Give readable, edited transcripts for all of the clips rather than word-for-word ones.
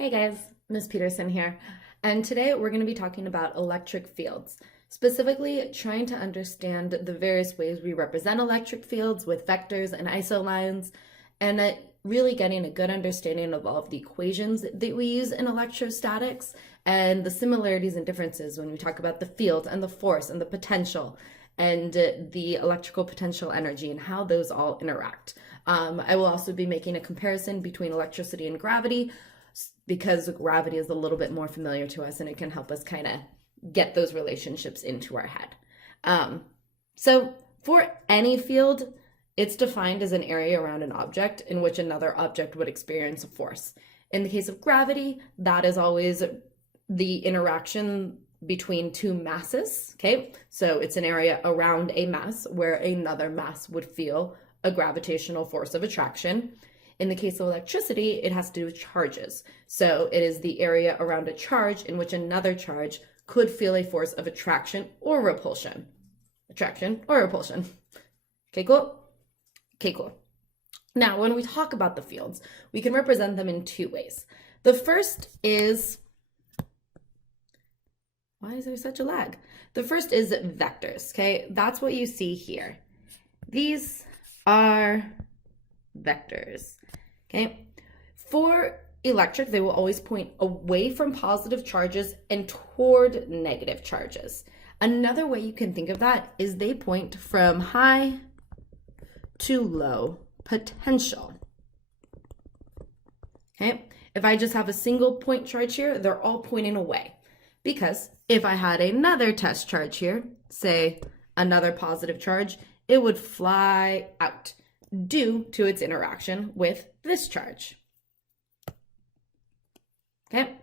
Hey guys, Miss Peterson here, and today we're going to be talking about electric fields, specifically trying to understand the various ways we represent electric fields with vectors and isolines, and really getting a good understanding of all of the equations that we use in electrostatics and the similarities and differences when we talk about the field and the force and the potential and the electrical potential energy and how those all interact. I will also be making a comparison between electricity and gravity, because gravity is a little bit more familiar to us and it can help us kind of get those relationships into our head. So for any field, it's defined as an area around an object in which another object would experience a force. In the case of gravity, that is always the interaction between two masses, okay? So it's an area around a mass where another mass would feel a gravitational force of attraction. In the case of electricity, it has to do with charges. So it is the area around a charge in which another charge could feel a force of attraction or repulsion. Attraction or repulsion. Okay, cool? Okay, cool. Now, when we talk about the fields, we can represent them in two ways. The first is, why is there such a lag? The first is vectors, okay? That's what you see here. These are vectors. Okay, for electric, they will always point away from positive charges and toward negative charges. Another way you can think of that is they point from high to low potential. Okay, if I just have a single point charge here, they're all pointing away. Because if I had another test charge here, say another positive charge, it would fly out due to its interaction with this charge. Okay.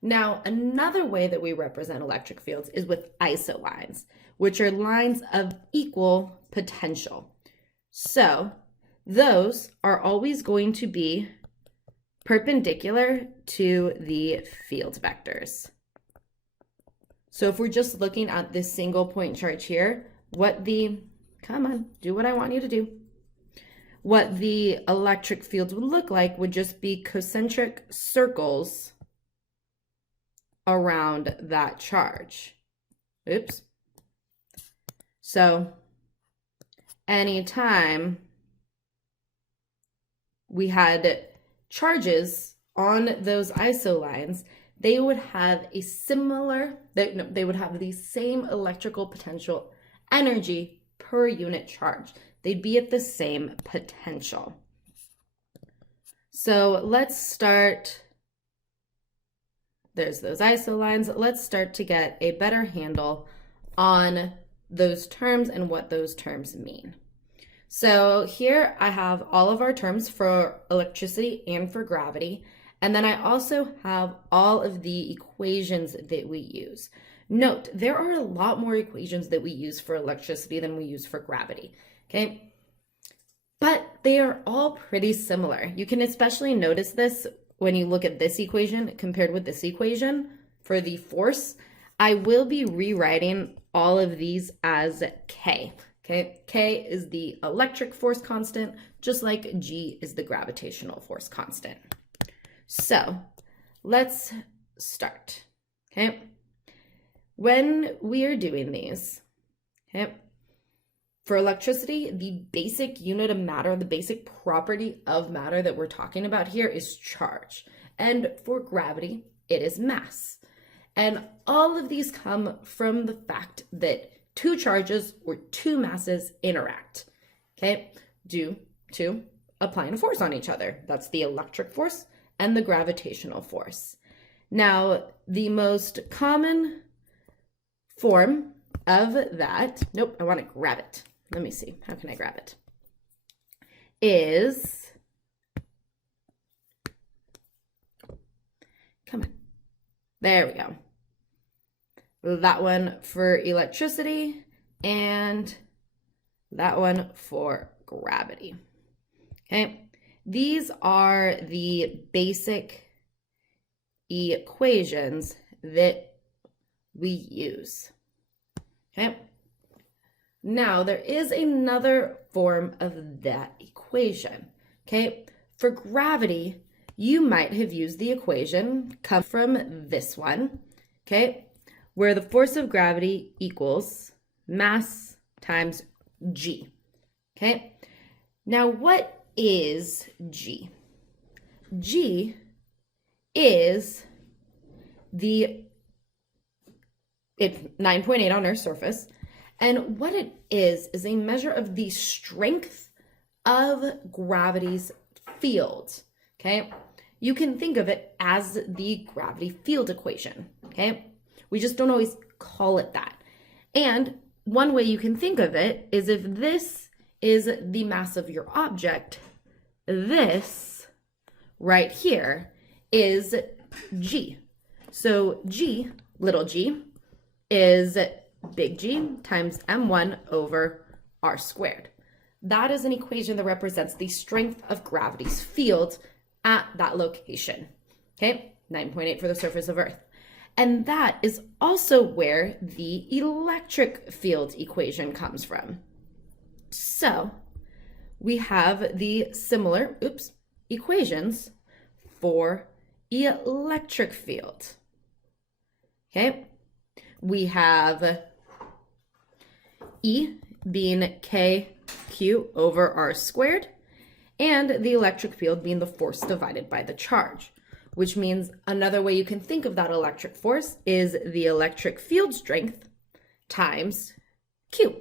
Now, another way that we represent electric fields is with isolines, which are lines of equal potential. So those are always going to be perpendicular to the field vectors. So if we're just looking at this single point charge here, come on, do what I want you to do. What the electric fields would look like would just be concentric circles around that charge. Oops. So anytime we had charges on those isolines, they would have a similar, they would have the same electrical potential energy per unit charge. They'd be at the same potential. So let's start, there's those isolines. Let's start to get a better handle on those terms and what those terms mean. So here I have all of our terms for electricity and for gravity. And then I also have all of the equations that we use. Note, there are a lot more equations that we use for electricity than we use for gravity. Okay, but they are all pretty similar. You can especially notice this when you look at this equation compared with this equation for the force. I will be rewriting all of these as K. Okay, K is the electric force constant, just like G is the gravitational force constant. So let's start. Okay, when we are doing these, okay, for electricity, the basic unit of matter, the basic property of matter that we're talking about here is charge. And for gravity, it is mass. And all of these come from the fact that two charges or two masses interact, okay, due to applying a force on each other. That's the electric force and the gravitational force. Now, the most common form of that, nope, I want to grab it. Let me see, how can I grab it? Is, come on, there we go. That one for electricity and that one for gravity. Okay, these are the basic equations that we use. Okay. Now, there is another form of that equation, okay? For gravity, you might have used the equation come from this one, okay, where the force of gravity equals mass times g, okay? Now, what is g? G is it's 9.8 on Earth's surface, and what it is a measure of the strength of gravity's field, okay? You can think of it as the gravity field equation, okay? We just don't always call it that. And one way you can think of it is if this is the mass of your object, this right here is g. So g, little g, is big G times m1 over r squared. That is an equation that represents the strength of gravity's field at that location, okay? 9.8 for the surface of Earth. And that is also where the electric field equation comes from. So we have the similar, equations for electric field, okay? We have E being kq over r squared, and the electric field being the force divided by the charge, which means another way you can think of that electric force is the electric field strength times q,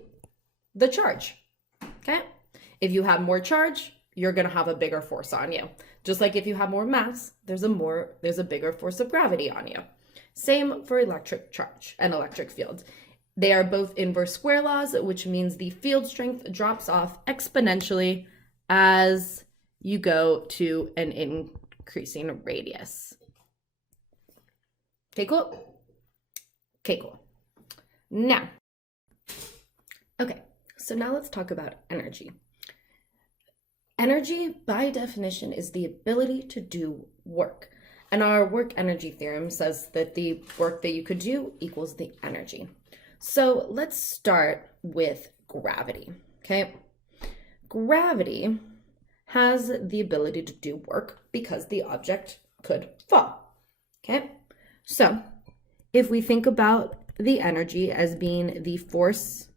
the charge, okay? If you have more charge, you're gonna have a bigger force on you. Just like if you have more mass, there's a bigger force of gravity on you. Same for electric charge and electric field. They are both inverse square laws, which means the field strength drops off exponentially as you go to an increasing radius. Okay, cool? Okay, cool. Now, so now let's talk about energy. Energy, by definition, is the ability to do work. And our work energy theorem says that the work that you could do equals the energy. So let's start with gravity, okay? Gravity has the ability to do work because the object could fall, okay? So if we think about the energy as being the force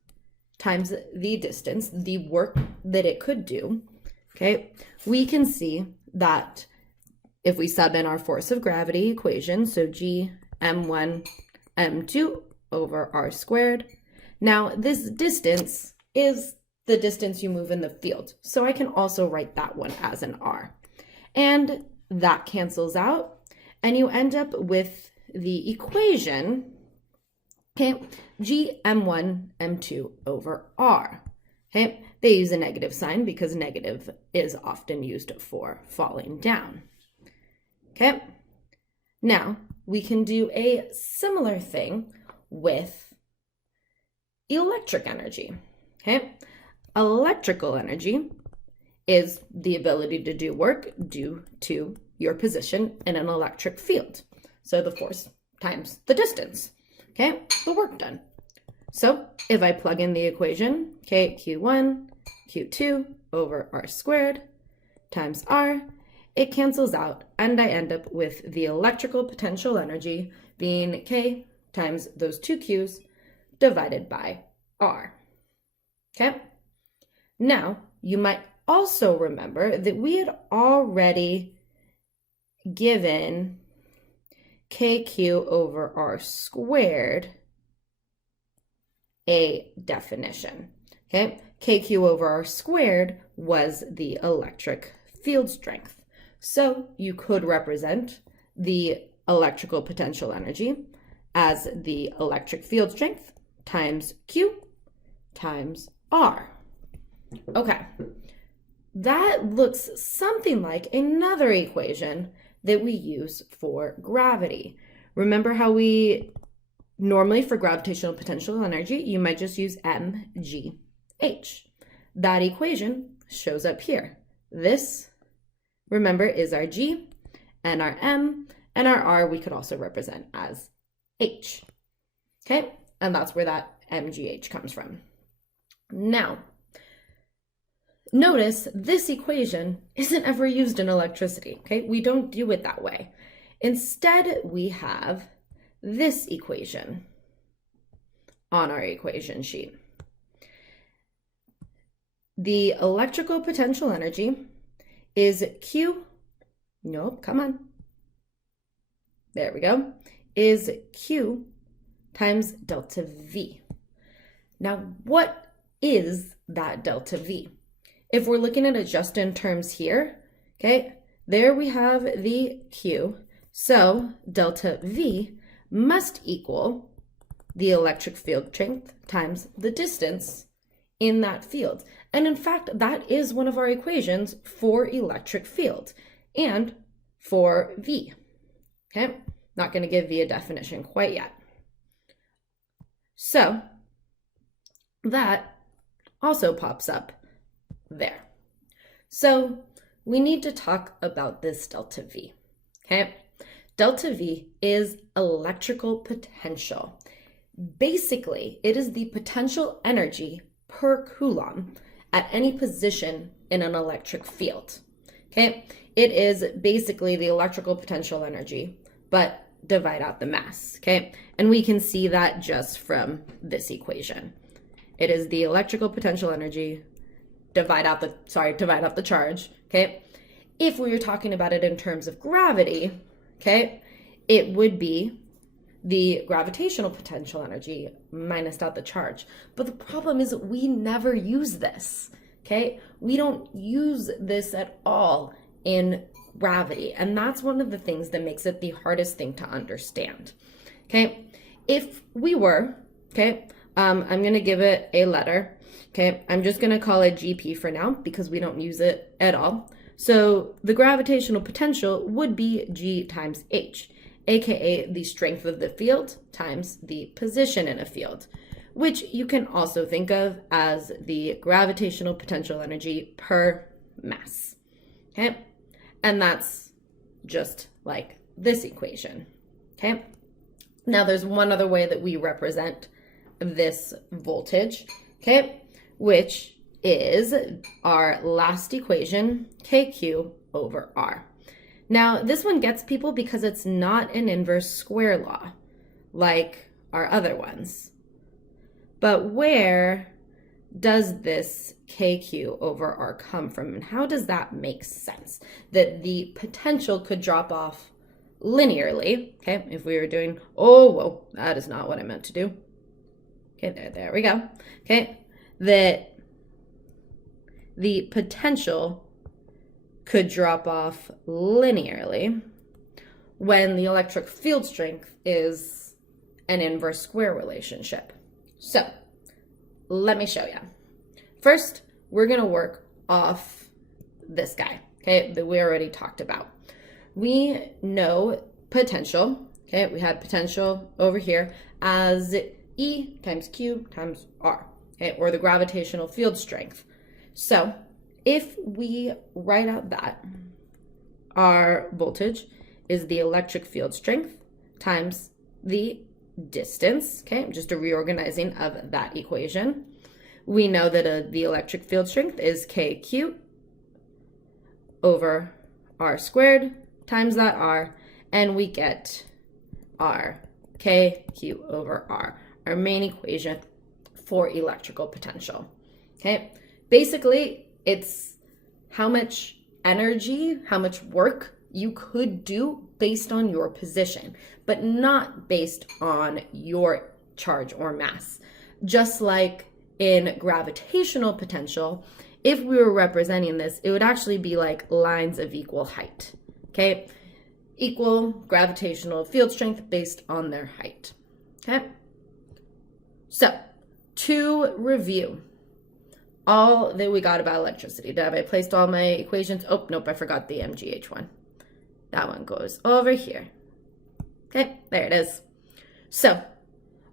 times the distance, the work that it could do, okay, we can see that if we sub in our force of gravity equation, so G m1 m2 over r squared. Now this distance is the distance you move in the field. So I can also write that one as an r. And that cancels out, and you end up with the equation, okay, G m1 m2 over r. Okay, they use a negative sign because negative is often used for falling down. Okay, now we can do a similar thing with electric energy. Okay, electrical energy is the ability to do work due to your position in an electric field. So the force times the distance, okay, the work done. So if I plug in the equation, okay, Q1, Q2 over r squared times r, it cancels out, and I end up with the electrical potential energy being K times those two Q's divided by R. Okay? Now, you might also remember that we had already given KQ over R squared a definition. Okay? KQ over R squared was the electric field strength. So you could represent the electrical potential energy as the electric field strength times Q times R. Okay, that looks something like another equation that we use for gravity. Remember how we normally, for gravitational potential energy, you might just use mgh. That equation shows up here. This, remember, is our G, and our M, and our R we could also represent as H. Okay, and that's where that mgh comes from. Now, Notice this equation isn't ever used in electricity, okay? We don't do it that way. Instead, we have this equation on our equation sheet. The electrical potential energy is Q, nope, come on. There we go, is Q times delta V. Now, what is that delta V? If we're looking at it just in terms here, okay, there we have the Q. So delta V must equal the electric field strength times the distance in that field. And in fact, that is one of our equations for electric field and for V. Okay, not going to give V a definition quite yet. So that also pops up there. So we need to talk about this delta V, okay? Delta V is electrical potential. Basically, it is the potential energy per coulomb at any position in an electric field, okay? It is basically the electrical potential energy, but divide out the mass, okay? And we can see that just from this equation. It is the electrical potential energy, divide out the charge, okay? If we were talking about it in terms of gravity, okay, it would be the gravitational potential energy minus out the charge. But the problem is we never use this, okay? We don't use this at all in gravity, and that's one of the things that makes it the hardest thing to understand, okay? If we were, okay, I'm going to give it a letter. Okay, I'm just going to call it GP for now because we don't use it at all. So the gravitational potential would be G times H, aka the strength of the field times the position in a field, which you can also think of as the gravitational potential energy per mass. Okay, and that's just like this equation. Okay, now there's one other way that we represent this voltage, okay, which is our last equation, KQ over R. Now, this one gets people because it's not an inverse square law like our other ones. But where does this KQ over R come from, and how does that make sense? That the potential could drop off linearly, okay, if we were doing, oh, whoa, that is not what I meant to do. Okay, there we go, okay, that the potential could drop off linearly when the electric field strength is an inverse square relationship. So let me show you. First, we're going to work off this guy, okay, that we already talked about. We know potential, okay, we had potential over here as E times Q times R, okay, or the gravitational field strength. So if we write out that our voltage is the electric field strength times the distance, okay, just a reorganizing of that equation, we know that the electric field strength is KQ over R squared times that R, and we get R, KQ over R, our main equation for electrical potential, okay? Basically, it's how much energy, how much work you could do based on your position, but not based on your charge or mass. Just like in gravitational potential, if we were representing this, it would actually be like lines of equal height, okay? Equal gravitational field strength based on their height, okay? So, to review all that we got about electricity. Have I placed all my equations? Oh, nope, I forgot the MGH one. That one goes over here. Okay, there it is. So,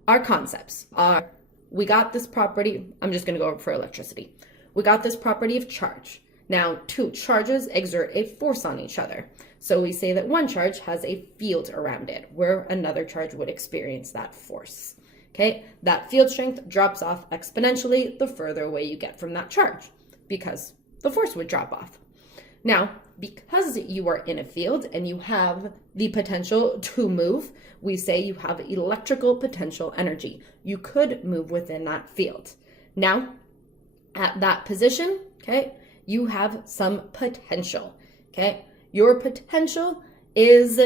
our concepts are, we got this property, I'm just going to go over for electricity. We got this property of charge. Now, two charges exert a force on each other. So we say that one charge has a field around it, where another charge would experience that force. Okay, that field strength drops off exponentially the further away you get from that charge, because the force would drop off. Now, because you are in a field and you have the potential to move, we say you have electrical potential energy. You could move within that field. Now, at that position, okay, you have some potential, okay? Your potential is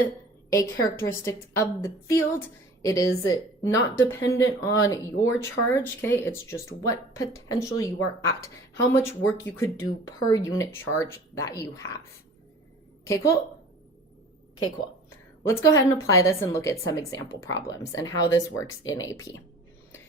a characteristic of the field. It is not dependent on your charge, okay? It's just what potential you are at, how much work you could do per unit charge that you have. Okay, cool? Okay, cool. Let's go ahead and apply this and look at some example problems and how this works in AP.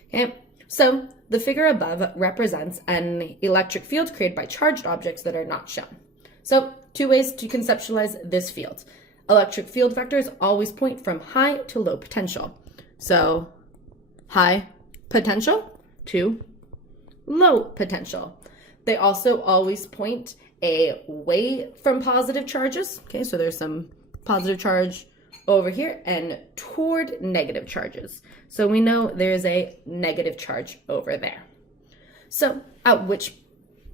Okay, so the figure above represents an electric field created by charged objects that are not shown. So 2 ways to conceptualize this field. Electric field vectors always point from high to low potential. So high potential to low potential. They also always point away from positive charges. Okay, so there's some positive charge over here and toward negative charges. So we know there's a negative charge over there. So at which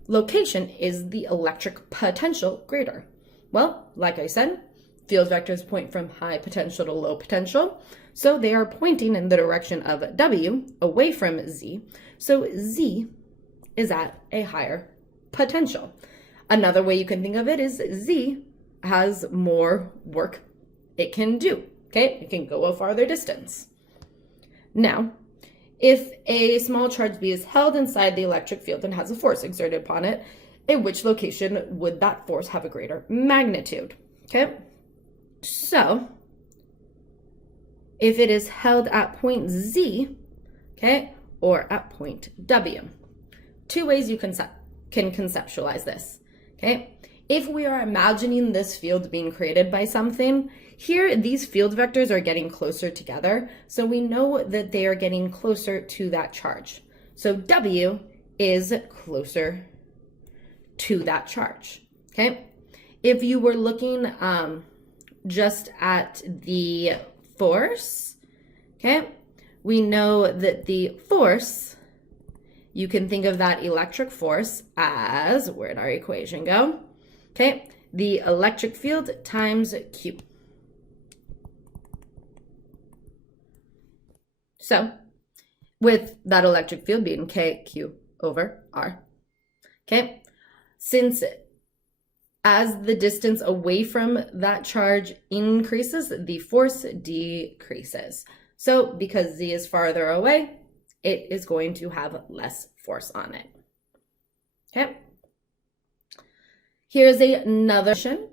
location is the electric potential greater? Well, like I said, field vectors point from high potential to low potential. So they are pointing in the direction of W away from Z. So Z is at a higher potential. Another way you can think of it is Z has more work it can do, okay? It can go a farther distance. Now, if a small charge B is held inside the electric field and has a force exerted upon it, at which location would that force have a greater magnitude, okay? So, if it is held at point Z, okay, or at point W, 2 ways you can conceptualize this, okay? If we are imagining this field being created by something, here these field vectors are getting closer together, so we know that they are getting closer to that charge. So W is closer to that charge, okay? If you were looking just at the force, okay, we know that the force, you can think of that electric force as, where'd our equation go? Okay, the electric field times Q. So, with that electric field being KQ over R, okay, since as the distance away from that charge increases, the force decreases. So, because Z is farther away, it is going to have less force on it, okay? Here's another version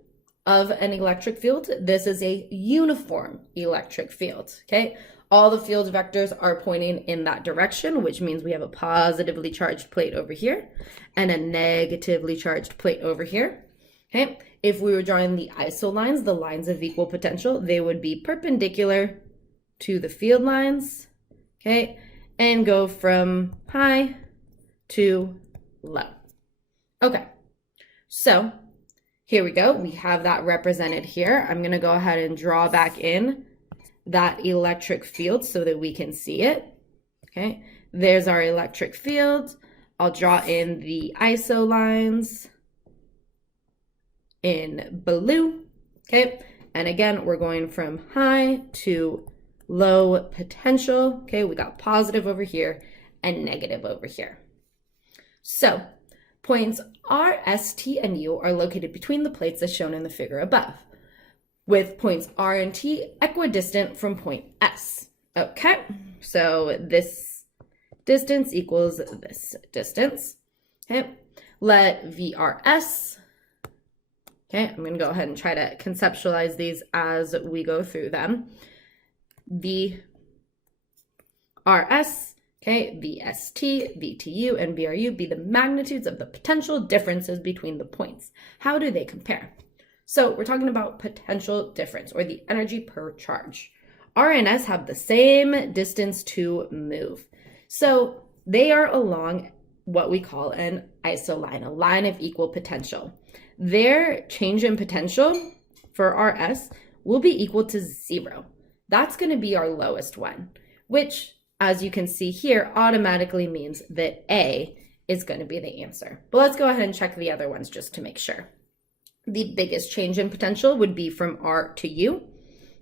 of an electric field. This is a uniform electric field, okay? All the field vectors are pointing in that direction, which means we have a positively charged plate over here and a negatively charged plate over here, okay? If we were drawing the isolines, the lines of equal potential, they would be perpendicular to the field lines, okay? And go from high to low. Okay. So here we go. We have that represented here. I'm going to go ahead and draw back in that electric field so that we can see it. Okay, there's our electric field. I'll draw in the isolines in blue. Okay, and again, we're going from high to low potential. Okay, we got positive over here and negative over here. So points R, S, T, and U are located between the plates as shown in the figure above, with points R and T equidistant from point S. Okay, so this distance equals this distance. Okay, let VRS, okay, I'm gonna go ahead and try to conceptualize these as we go through them. VRS, okay, VST, VTU, and VRU be the magnitudes of the potential differences between the points. How do they compare? So we're talking about potential difference, or the energy per charge. R and S have the same distance to move. So they are along what we call an isoline, a line of equal potential. Their change in potential for RS will be equal to 0. That's going to be our lowest one, which, as you can see here, automatically means that A is going to be the answer. But let's go ahead and check the other ones just to make sure. The biggest change in potential would be from R to U.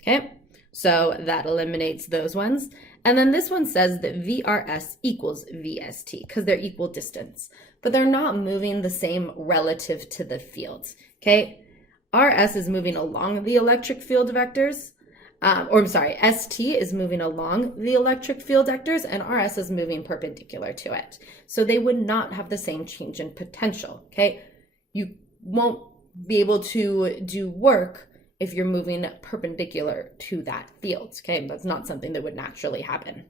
Okay, so that eliminates those ones. And then this one says that VRS equals VST because they're equal distance, but they're not moving the same relative to the fields. Okay, RS is moving along the electric field vectors, ST is moving along the electric field vectors and RS is moving perpendicular to it. So they would not have the same change in potential, okay? You won't be able to do work if you're moving perpendicular to that field, okay? That's not something that would naturally happen,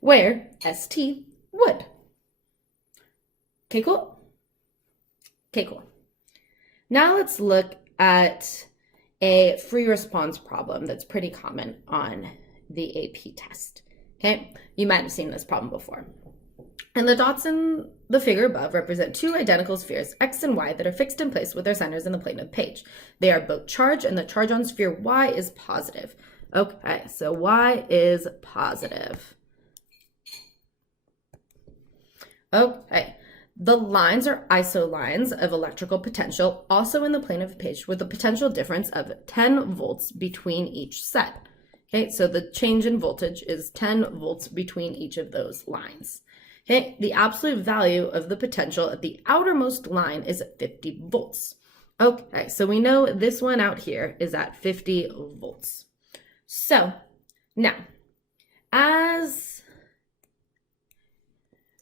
where ST would. Okay, cool? Okay, cool. Now let's look at a free response problem that's pretty common on the AP test, okay? You might have seen this problem before. And the dots in the figure above represent two identical spheres, X and Y, that are fixed in place with their centers in the plane of the page. They are both charged, and the charge on sphere Y is positive. Okay, so Y is positive. Okay. The lines are isolines of electrical potential, also in the plane of the page, with a potential difference of 10 volts between each set. Okay, so the change in voltage is 10 volts between each of those lines. Okay, the absolute value of the potential at the outermost line is 50 volts. Okay, so we know this one out here is at 50 volts. So now, as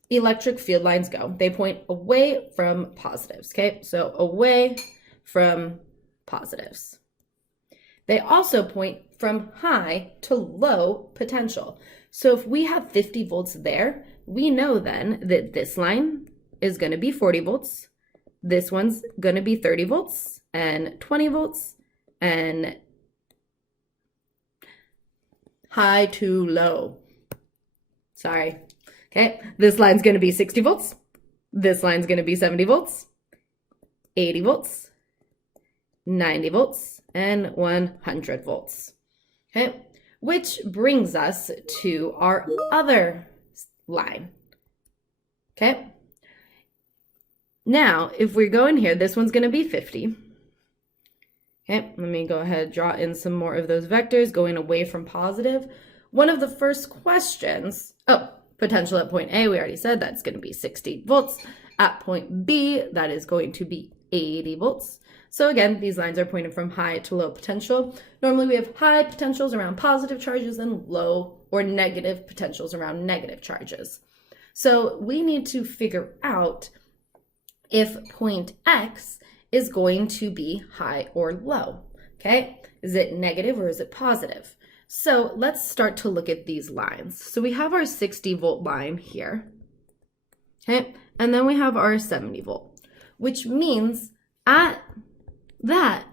electric field lines go, they point away from positives, okay? So away from positives. They also point from high to low potential. So if we have 50 volts there, we know then that this line is going to be 40 volts, this one's going to be 30 volts, and 20 volts, and high to low. Sorry. Okay, this line's going to be 60 volts, this line's going to be 70 volts, 80 volts, 90 volts, and 100 volts. Okay, which brings us to our other line. Okay, now if we go in here, this one's going to be 50. Okay, let me go ahead and draw in some more of those vectors going away from positive. One of the first questions, potential at point A, we already said that's going to be 60 volts. At point B, that is going to be 80 volts. So again, these lines are pointed from high to low potential. Normally we have high potentials around positive charges and low or negative potentials around negative charges. So we need to figure out if point X is going to be high or low, okay? Is it negative or is it positive? So let's start to look at these lines. So we have our 60 volt line here, okay? And then we have our 70 volt, which means at that,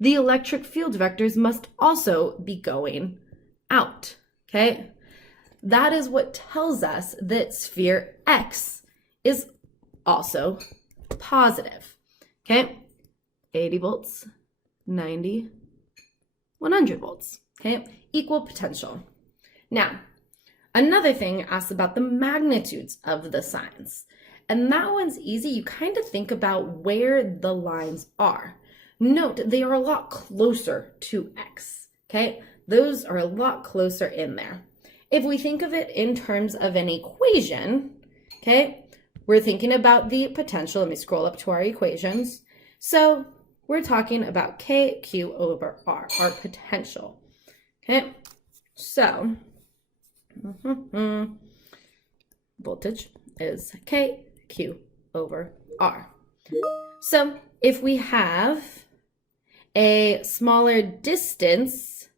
the electric field vectors must also be going out, okay? That is what tells us that sphere X is also positive, okay? 80 volts, 90, 100 volts, okay? Equal potential. Now, another thing asks about the magnitudes of the signs. And that one's easy. You kind of think about where the lines are. Note, they are a lot closer to X, okay? Those are a lot closer in there. If we think of it in terms of an equation, okay, we're thinking about the potential. Let me scroll up to our equations. So we're talking about KQ over R, our potential, okay? So voltage is KQ over R. So if we have a smaller distance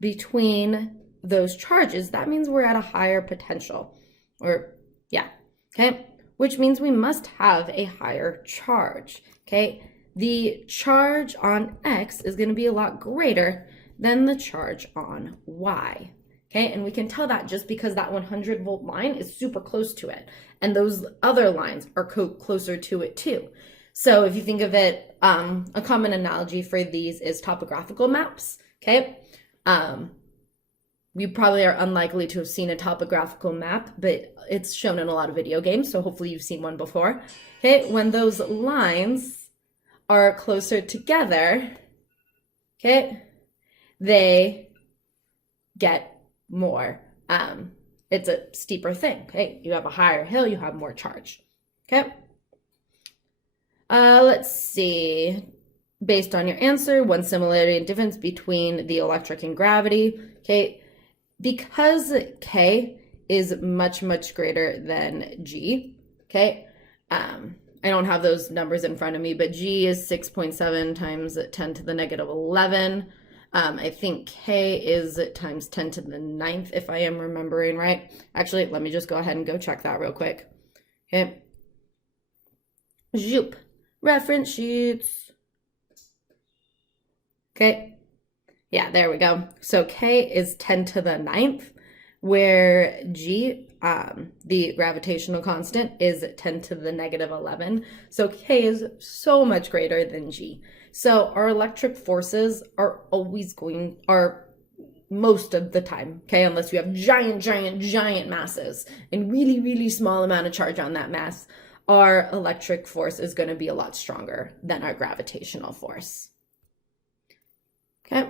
between those charges, that means we're at a higher potential, or yeah, okay? Which means we must have a higher charge, okay? The charge on X is gonna be a lot greater than the charge on Y, okay? And we can tell that just because that 100 volt line is super close to it, and those other lines are closer to it too. So if you think of it, a common analogy for these is topographical maps, okay? you probably are unlikely to have seen a topographical map, but it's shown in a lot of video games, so hopefully you've seen one before. Okay, when those lines are closer together, okay, they get more. It's a steeper thing. Okay, you have a higher hill, you have more charge. Okay. Let's see. Based on your answer, one similarity and difference between the electric and gravity. Okay, because K is much, much greater than G. Okay, I don't have those numbers in front of me, but G is 6.7 times 10 to the negative 11. I think K is times 10 to the 9th, if I am remembering right. Actually, let me just go ahead and go check that real quick. Okay. Zoop. Reference sheets. Okay. Yeah, there we go. So K is 10 to the 9th, where G, the gravitational constant, is 10 to the negative 11. So K is so much greater than G. So our electric forces are most of the time, okay, unless you have giant masses and really small amount of charge on that mass, our electric force is going to be a lot stronger than our gravitational force. Okay.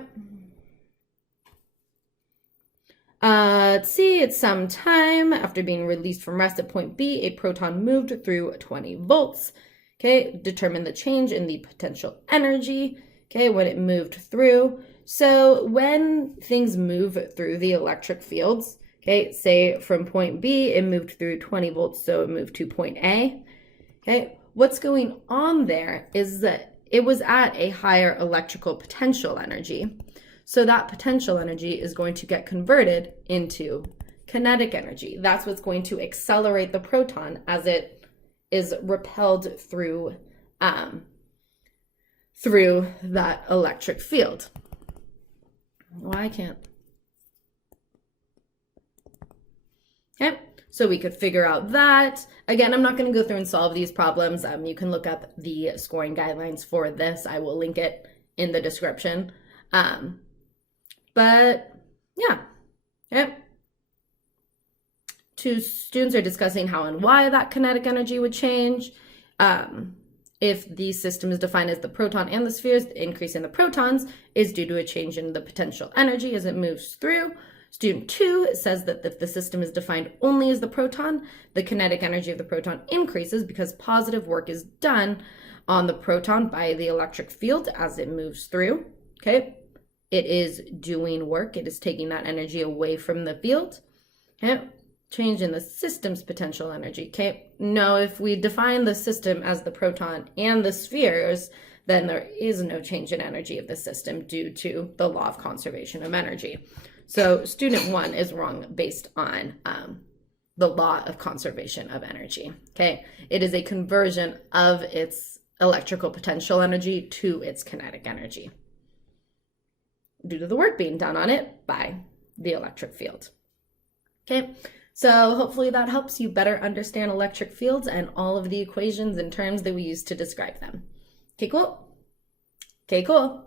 Let's see, at some time after being released from rest at point B, a proton moved through 20 volts. Okay, determine the change in the potential energy, okay, when it moved through. So when things move through the electric fields, okay, say from point B, it moved through 20 volts, so it moved to point A. Okay, what's going on there is that it was at a higher electrical potential energy. So that potential energy is going to get converted into kinetic energy. That's what's going to accelerate the proton as it is repelled through that electric field. Why can't? Okay, so we could figure out that. Again, I'm not going to go through and solve these problems. You can look up the scoring guidelines for this. I will link it in the description. But yeah, okay. Two students are discussing how and why that kinetic energy would change. If the system is defined as the proton and the spheres, the increase in the protons is due to a change in the potential energy as it moves through. Student 2 says that if the system is defined only as the proton, the kinetic energy of the proton increases because positive work is done on the proton by the electric field as it moves through. Okay, it is doing work. It is taking that energy away from the field. Okay, change in the system's potential energy. Okay, no, if we define the system as the proton and the spheres, then there is no change in energy of the system due to the law of conservation of energy. So student 1 is wrong based on the law of conservation of energy. Okay, it is a conversion of its electrical potential energy to its kinetic energy due to the work being done on it by the electric field. Okay, so hopefully that helps you better understand electric fields and all of the equations and terms that we use to describe them. Okay, cool. Okay, cool.